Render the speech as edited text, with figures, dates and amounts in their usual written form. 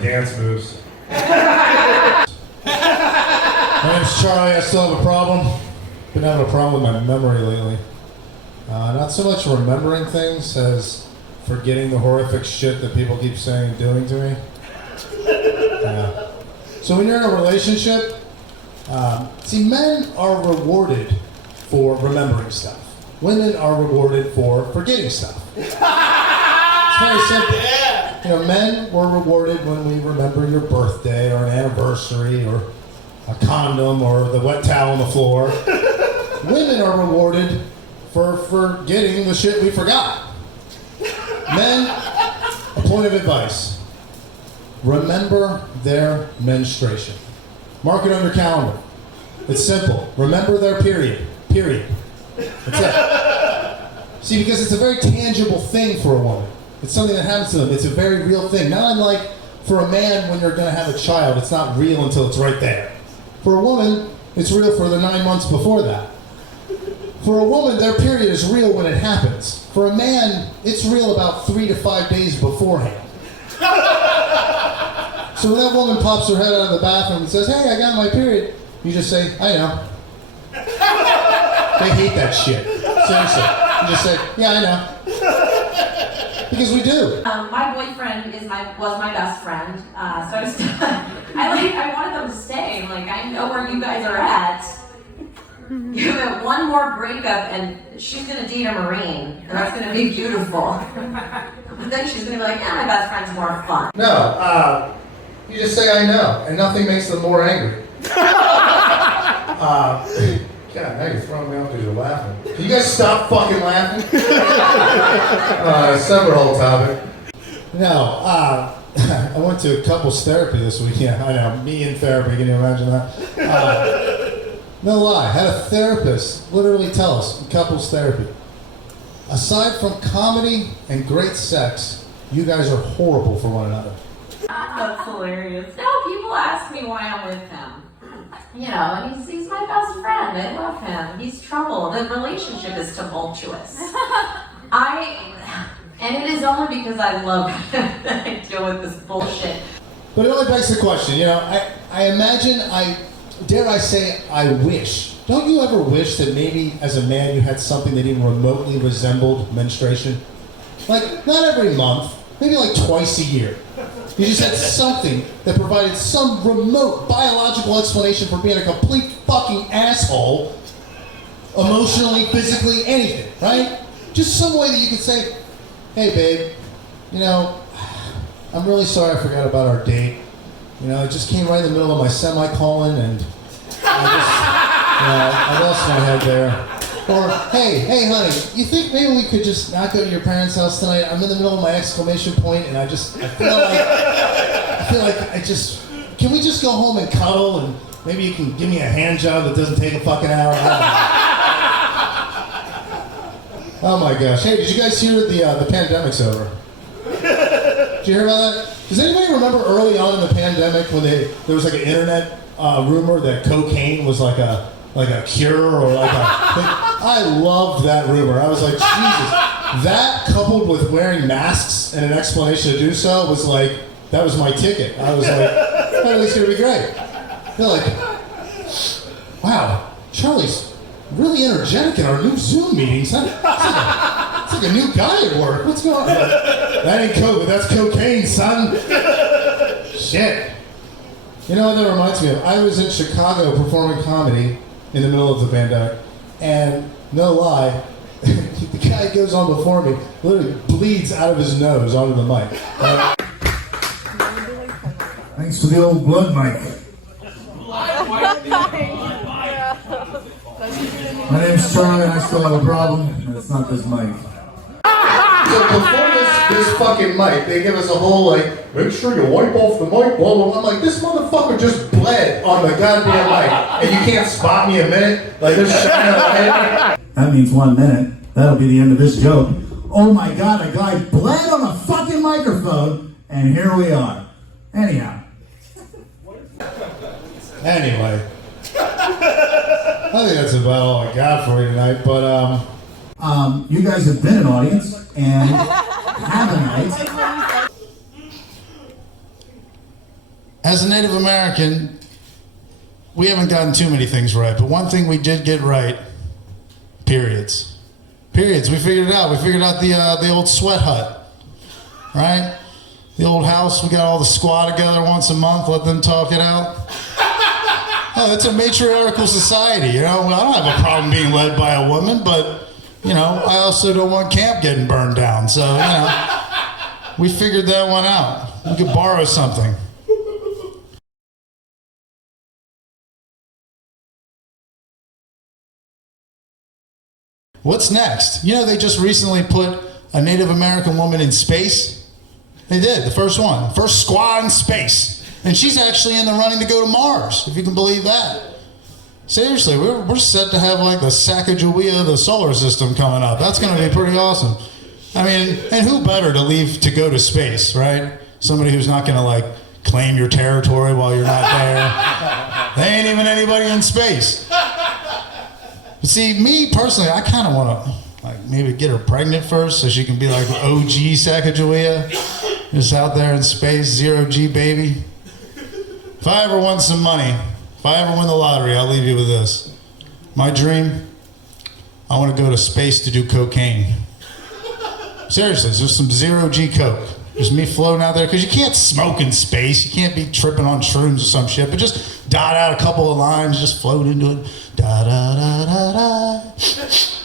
dance moves. My name's Charlie. I still have a problem. Been having a problem with my memory lately. Not so much remembering things as forgetting the horrific shit that people keep saying and doing to me. So when you're in a relationship, see, men are rewarded for remembering stuff. Women are rewarded for forgetting stuff. It's very simple. Yeah. You know, men were rewarded when we remember your birthday or an anniversary or a condom or the wet towel on the floor. Women are rewarded for forgetting the shit we forgot. Men, a point of advice. Remember their menstruation. Mark it on your calendar. It's simple. Remember their period. Period. That's it. See, because it's a very tangible thing for a woman. It's something that happens to them. It's a very real thing. Not unlike for a man when you're going to have a child. It's not real until it's right there. For a woman, it's real for the 9 months before that. For a woman, their period is real when it happens. For a man, it's real about 3 to 5 days beforehand. So when that woman pops her head out of the bathroom and says, "Hey, I got my period," you just say, "I know." They hate that shit. Seriously. You just say, "Yeah, I know." Because we do. My boyfriend was my best friend, so I was I wanted them to stay. Like, I know where you guys are at. Give it one more breakup, and she's gonna date a Marine, and that's gonna be beautiful. But then she's gonna be like, "Yeah, my best friend's more fun." No, you just say, "I know," and nothing makes them more angry. God, now you're throwing me off because you're laughing. Can you guys stop fucking laughing? Separate whole topic. No, I went to couples therapy this week. Yeah, I know. Me in therapy, can you imagine that? No lie, had a therapist literally tell us in couples therapy, aside from comedy and great sex, you guys are horrible for one another. That's hilarious. No, people ask me why I'm with him. You know, and he's my best friend. I love him. He's trouble. The relationship is tumultuous. And it is only because I love him that I deal with this bullshit. But it only begs the question, you know, I imagine, dare I say, I wish. Don't you ever wish that maybe as a man you had something that even remotely resembled menstruation? Like, not every month, maybe like twice a year. You just had something that provided some remote biological explanation for being a complete fucking asshole, emotionally, physically, anything, right? Just some way that you could say, "Hey babe, you know, I'm really sorry I forgot about our date. You know, it just came right in the middle of my semicolon and I lost my head there." Or, hey honey, you think maybe we could just not go to your parents' house tonight? I'm in the middle of my exclamation point and I feel like can we just go home and cuddle and maybe you can give me a hand job that doesn't take a fucking hour? Oh my gosh. Hey, did you guys hear the pandemic's over? Did you hear about that? Does anybody remember early on in the pandemic when there was like an internet rumor that cocaine was like a cure or like a... I loved that rumor. I was like, Jesus. That coupled with wearing masks and an explanation to do so was like, that was my ticket. I was like, oh, it's gonna be great. They're like, wow, Charlie's really energetic in our new Zoom meetings. It's like a new guy at work. What's going on? That ain't COVID, that's cocaine, son. Shit. You know what that reminds me of? I was in Chicago performing comedy in the middle of the pandemic, and no lie, the guy goes on before me, literally bleeds out of his nose onto the mic. Thanks to the old blood mic. My name's Charlie and I still have a problem, and it's not this mic. So before this fucking mic, they give us a whole like, make sure you wipe off the mic, blah, blah, blah. I'm like, this motherfucker just bled on the goddamn mic, and you can't spot me a minute? Like, there's shining on my head. That means 1 minute. That'll be the end of this joke. Oh my god, a guy bled on a fucking microphone, and here we are. Anyhow. Anyway. I think that's about all I got for you tonight, but you guys have been an audience, and have a night. As a Native American, we haven't gotten too many things right, but one thing we did get right, periods. Periods, we figured it out. We figured out the old sweat hut, right? The old house, we got all the squad together once a month, let them talk it out. Oh, it's a matriarchal society, you know? I don't have a problem being led by a woman, but, you know, I also don't want camp getting burned down, so, you know, we figured that one out. We could borrow something. What's next? You know, they just recently put a Native American woman in space. They did, the first one. First squad in space. And she's actually in the running to go to Mars, if you can believe that. Seriously, we're set to have like the Sacagawea of the solar system coming up. That's going to be pretty awesome. I mean, and who better to leave to go to space, right? Somebody who's not going to like claim your territory while you're not there. There ain't even anybody in space. But see, me personally, I kind of want to like maybe get her pregnant first so she can be like OG Sacagawea, just out there in space, 0G baby. If I ever won some money, if I ever win the lottery, I'll leave you with this. My dream, I want to go to space to do cocaine. Seriously, just some 0G coke. Just me floating out there, because you can't smoke in space. You can't be tripping on shrooms or some shit, but just dot out a couple of lines, just float into it. Da da da da da.